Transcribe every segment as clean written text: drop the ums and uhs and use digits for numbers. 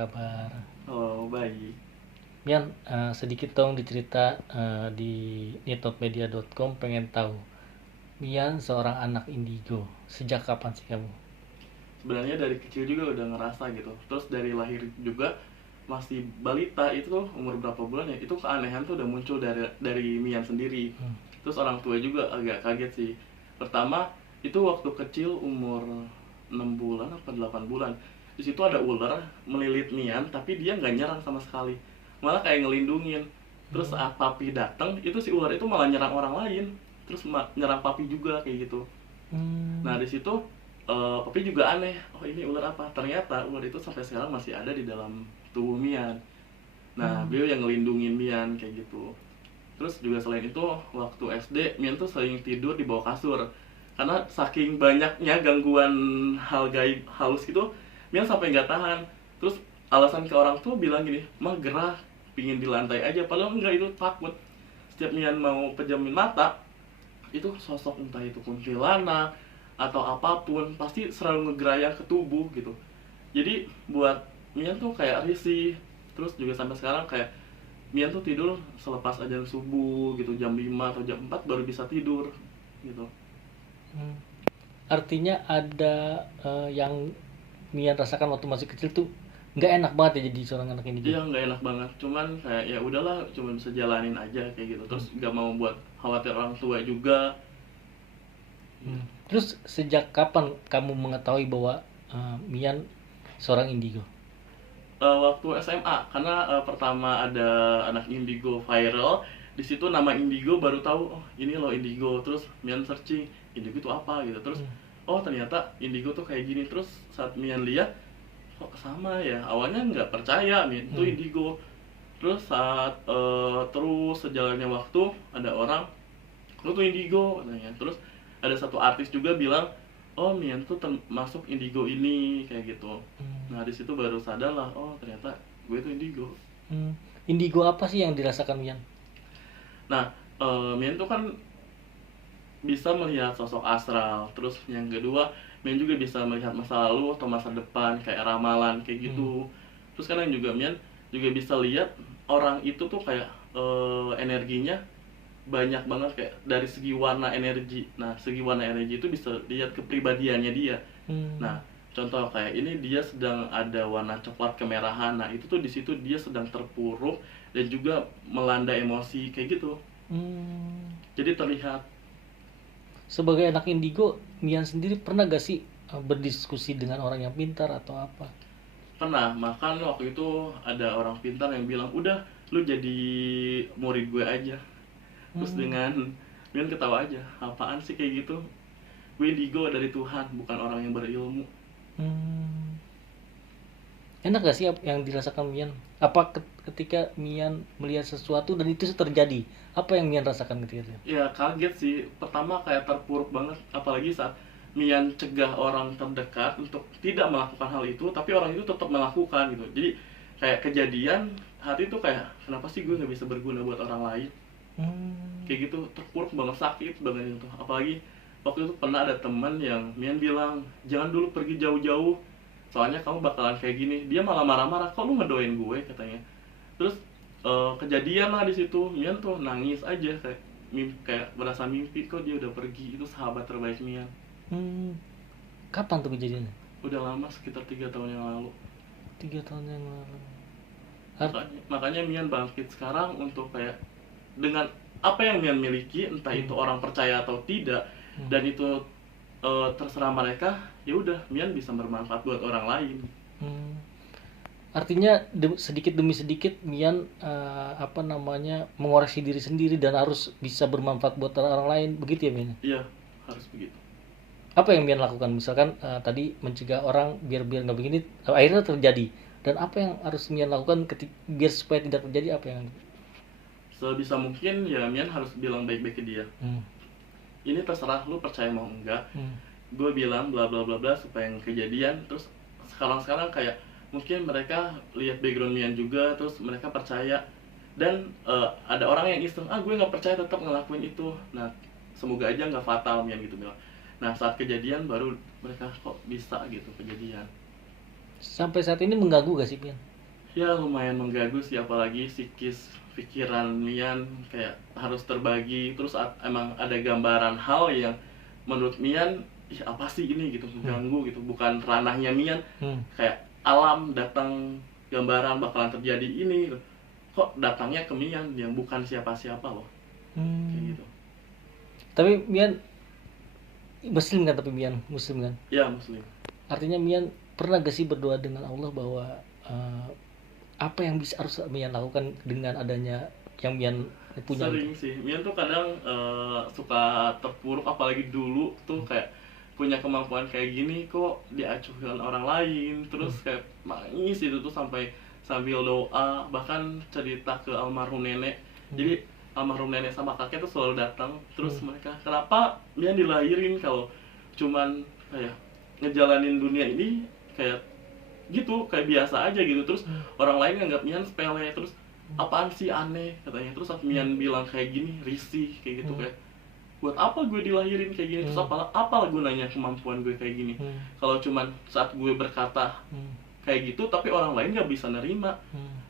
kabar? Oh, baik. Mian, sedikit dong dicerita di nitopmedia.com pengen tahu. Mian seorang anak indigo. Sejak kapan sih kamu? Sebenarnya dari kecil juga udah ngerasa gitu. Terus dari lahir juga masih balita itu tuh umur berapa bulan ya? Itu keanehan tuh udah muncul dari Mian sendiri. Hmm. Terus orang tua juga agak kaget sih. Pertama, itu waktu kecil umur 6 bulan apa 8 bulan. Di situ ada ular melilit Mian tapi dia nggak nyerang sama sekali. Malah kayak ngelindungin. Terus saat papi datang, itu si ular itu malah nyerang orang lain. Terus nyerang papi juga kayak gitu. Nah, di situ Poppy juga aneh. Oh, ini ular apa? Ternyata ular itu sampai sekarang masih ada di dalam tubuh Mian. Nah, beliau yang ngelindungin Mian kayak gitu. Terus juga selain itu, waktu SD, Mian tuh sering tidur di bawah kasur. Karena saking banyaknya gangguan hal gaib halus gitu, Mian sampai nggak tahan. Terus alasan ke orang tuh bilang gini, mah gerah, pingin di lantai aja. Padahal enggak, itu takut. Setiap Mian mau pejamin mata, itu sosok entah itu kuntilanak atau apapun pasti selalu ngegerayang ke tubuh gitu. Jadi buat Mian tuh kayak risih. Terus juga sampai sekarang kayak Mian tuh tidur selepas azan subuh gitu, jam 5 atau jam 4 baru bisa tidur gitu. Hmm. Artinya ada yang Mian rasakan waktu masih kecil tuh nggak enak banget ya jadi seorang anak indigo. Iya, nggak enak banget, cuman kayak ya udahlah, cuman bisa jalanin aja kayak gitu. Terus nggak mau buat khawatir orang tua juga. Terus sejak kapan kamu mengetahui bahwa Mian seorang indigo? Waktu SMA, karena pertama ada anak indigo viral. Di situ nama indigo baru tahu, oh ini loh indigo. Terus Mian searching indigo itu apa gitu. Terus oh ternyata indigo tuh kayak gini. Terus saat Mian lihat, kok sama ya, awalnya nggak percaya Mian itu indigo. Terus saat terus sejalannya waktu, ada orang, lu tuh indigo katanya. Terus ada satu artis juga bilang, oh Mian tuh termasuk indigo ini kayak gitu. Nah, di situ baru sadar lah, oh ternyata gue tuh indigo. Indigo apa sih yang dirasakan Mian? Nah, Mian tuh kan bisa melihat sosok astral. Terus yang kedua, Mian juga bisa melihat masa lalu atau masa depan kayak ramalan kayak gitu. Terus kadang juga Mian juga bisa lihat orang itu tuh kayak energinya banyak banget, kayak dari segi warna energi. Nah, segi warna energi itu bisa lihat kepribadiannya dia. Nah, contoh kayak ini dia sedang ada warna coklat kemerahan. Nah, itu tuh di situ dia sedang terpuruk dan juga melanda emosi kayak gitu. Jadi terlihat. Sebagai anak indigo, Mian sendiri pernah gak sih berdiskusi dengan orang yang pintar atau apa? Pernah, makan waktu itu ada orang pintar yang bilang, udah lu jadi murid gue aja. Terus dengan Mian ketawa aja, apaan sih kayak gitu, gue indigo dari Tuhan, bukan orang yang berilmu. Enak gak sih yang dirasakan Mian? Apa ketika Mian melihat sesuatu dan itu terjadi? Apa yang Mian rasakan ketika itu? Ya kaget sih, pertama kayak terpuruk banget, apalagi saat Mian cegah orang terdekat untuk tidak melakukan hal itu, tapi orang itu tetap melakukan gitu. Jadi kayak kejadian, hati tuh kayak, kenapa sih gue nggak bisa berguna buat orang lain? Kayak gitu, terpuruk banget, sakit banget itu. Apalagi waktu itu pernah ada teman yang Mian bilang, jangan dulu pergi jauh-jauh, soalnya kamu bakalan kayak gini. Dia malah marah-marah, kok lu ngedoain gue katanya. Terus kejadian lah di situ. Mian tuh nangis aja, kayak berasa mimpi kok dia udah pergi. Itu sahabat terbaik Mian. Kapan tuh kejadiannya? Udah lama, sekitar 3 tahun yang lalu. 3 tahun yang lalu. Makanya Mian bangkit sekarang untuk kayak dengan apa yang Mian miliki, entah itu orang percaya atau tidak, dan itu terserah mereka, ya udah Mian bisa bermanfaat buat orang lain. Artinya sedikit demi sedikit Mian mengoreksi diri sendiri dan harus bisa bermanfaat buat orang lain, begitu ya Mian? Iya, harus begitu. Apa yang Mian lakukan? Misalkan tadi mencegah orang biar nggak begini, akhirnya terjadi. Dan apa yang harus Mian lakukan biar supaya tidak terjadi, apa yang? Sebisa mungkin ya Mian harus bilang baik-baik ke dia. Ini terserah lu percaya mau enggak. Gue bilang bla bla bla bla supaya yang kejadian. Terus sekarang kayak mungkin mereka lihat background Mian juga, terus mereka percaya. Dan ada orang yang iseng, gue nggak percaya, tetap ngelakuin itu. Nah, semoga aja nggak fatal, Mian gitu bilang. Nah, saat kejadian baru mereka kok bisa gitu kejadian. Sampai saat ini mengganggu gak sih Mian? Ya lumayan mengganggu sih, apalagi psikis pikiran Mian kayak harus terbagi, terus emang ada gambaran hal yang menurut Mian, ih apa sih ini gitu, mengganggu gitu, bukan ranahnya Mian. Kayak alam datang gambaran bakalan terjadi ini gitu. Kok datangnya ke Mian yang bukan siapa-siapa loh, kayak gitu. Tapi Mian Muslim kan, tapi Mian Muslim kan? Ya Muslim. Artinya Mian pernah gak sih berdoa dengan Allah bahwa apa yang harus Mian lakukan dengan adanya yang Mian punya Sering gitu? sih, Mian tuh kadang suka terpuruk, apalagi dulu tuh kayak punya kemampuan kayak gini kok diacuhkan orang lain, terus kayak nangis itu tuh sampai sambil doa, bahkan cerita ke almarhum nenek. Jadi almarhum nenek sama kakek tuh selalu datang, terus mereka, kenapa Mian dilahirin kalau cuman kayak ngejalanin dunia ini kayak gitu, kayak biasa aja gitu, terus orang lain nganggap Mian sepele, terus apaan sih aneh katanya, terus saat Mian bilang kayak gini risih kayak gitu, kayak buat apa gue dilahirin kayak gini, terus apalah gunanya kemampuan gue kayak gini kalau cuman saat gue berkata kayak gitu tapi orang lain nggak bisa nerima,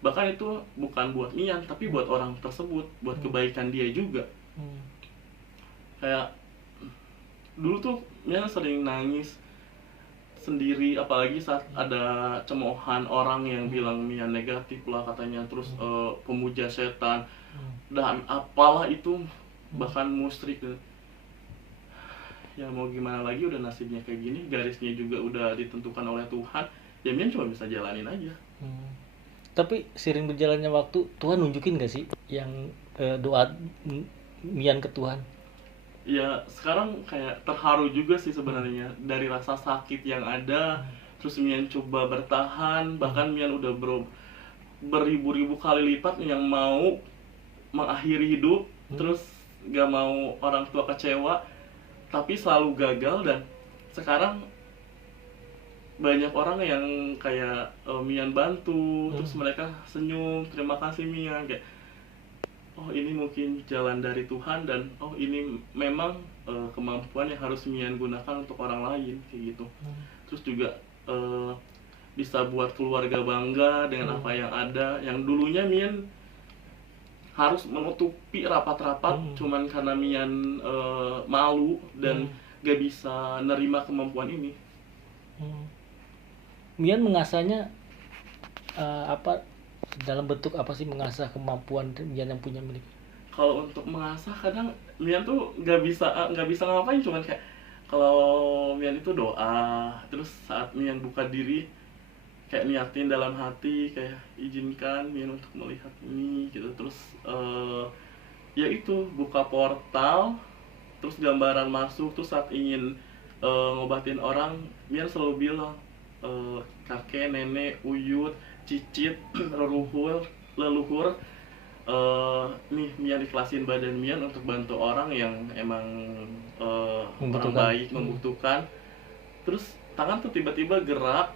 bahkan itu bukan buat Mian tapi buat orang tersebut, buat kebaikan dia juga. Kayak dulu tuh Mian sering nangis sendiri, apalagi saat ada cemoohan orang yang bilang Mian negatif lah katanya, terus pemuja setan dan apalah itu, bahkan musyrik. Ya mau gimana lagi, udah nasibnya kayak gini, garisnya juga udah ditentukan oleh Tuhan, ya Mian cuma bisa jalanin aja. Tapi sering berjalannya waktu Tuhan nunjukin gak sih yang doa Mian ke Tuhan? Ya sekarang kayak terharu juga sih sebenarnya dari rasa sakit yang ada, terus Mian coba bertahan, bahkan Mian udah beribu-ribu kali lipat yang mau mengakhiri hidup, terus gak mau orang tua kecewa, tapi selalu gagal. Dan sekarang banyak orang yang kayak Mian bantu, terus mereka senyum, terima kasih Mian, kayak oh ini mungkin jalan dari Tuhan, dan oh ini memang kemampuan yang harus Mian gunakan untuk orang lain kayak gitu. Terus juga bisa buat keluarga bangga dengan apa yang ada, yang dulunya Mian harus menutupi rapat-rapat cuman karena Mian malu dan gak bisa nerima kemampuan ini. Mian mengasahnya apa, dalam bentuk apa sih mengasah kemampuan Mian yang punya milik? Kalau untuk mengasah kadang Mian tuh nggak bisa ngapain, cuman kayak kalau Mian itu doa, terus saat Mian buka diri kayak niatin dalam hati kayak izinkan Mian untuk melihat ini gitu, terus ya itu buka portal, terus gambaran masuk, terus saat ingin ngobatin orang Mian selalu bilang kakek, nenek, uyut, cicit, leluhur, nih Mian ikhlasin badan Mian untuk bantu orang yang emang orang baik, membutuhkan. Terus tangan tuh tiba-tiba gerak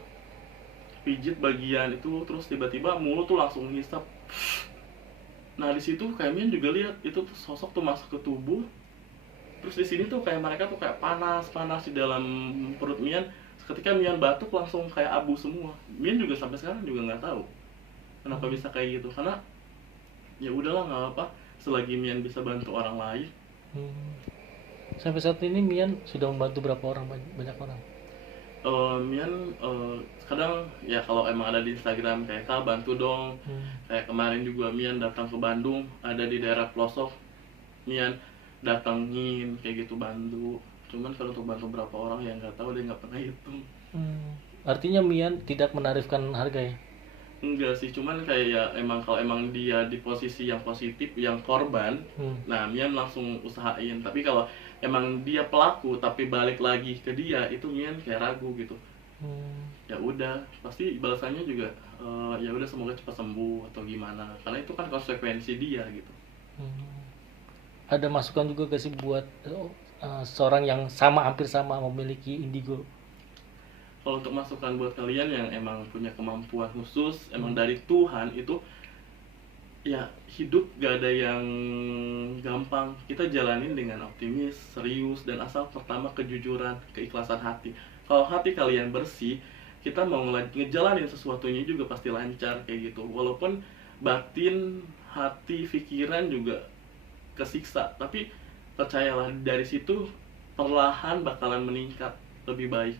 pijit bagian itu, terus tiba-tiba mulut tuh langsung ngisap. Nah di situ kayak Mian juga lihat itu tuh sosok tuh masuk ke tubuh, terus di sini tuh kayak mereka tuh kayak panas di dalam perut Mian. Ketika Mian batuk langsung kayak abu semua. Mian juga sampai sekarang juga nggak tahu kenapa bisa kayak gitu, karena ya udahlah nggak apa, selagi Mian bisa bantu orang lain. Sampai saat ini Mian sudah membantu berapa orang, banyak orang? Mian kadang ya kalau emang ada di Instagram kayak Kak bantu dong, kayak kemarin juga Mian datang ke Bandung, ada di daerah pelosok, Mian datangin kayak gitu bantu. Cuman kalau untuk bantu berapa orang ya nggak tahu, dia nggak pernah hitung. Artinya Mian tidak menarifkan harga ya? Enggak sih, cuman kayak ya emang kalau emang dia di posisi yang positif, yang korban, nah Mian langsung usahain. Tapi kalau emang dia pelaku tapi balik lagi ke dia, itu Mian kayak ragu gitu. Ya udah, pasti balasannya juga ya udah semoga cepat sembuh atau gimana, karena itu kan konsekuensi dia gitu. Ada masukan juga gak sih buat seorang yang hampir sama memiliki indigo? Kalau untuk masukan buat kalian yang emang punya kemampuan khusus emang dari Tuhan, itu ya hidup gak ada yang gampang, kita jalanin dengan optimis, serius, dan asal pertama kejujuran, keikhlasan hati. Kalau hati kalian bersih, kita mau ngejalanin sesuatunya juga pasti lancar kayak gitu, walaupun batin, hati, pikiran juga kesiksa, tapi percayalah dari situ perlahan bakalan meningkat lebih baik.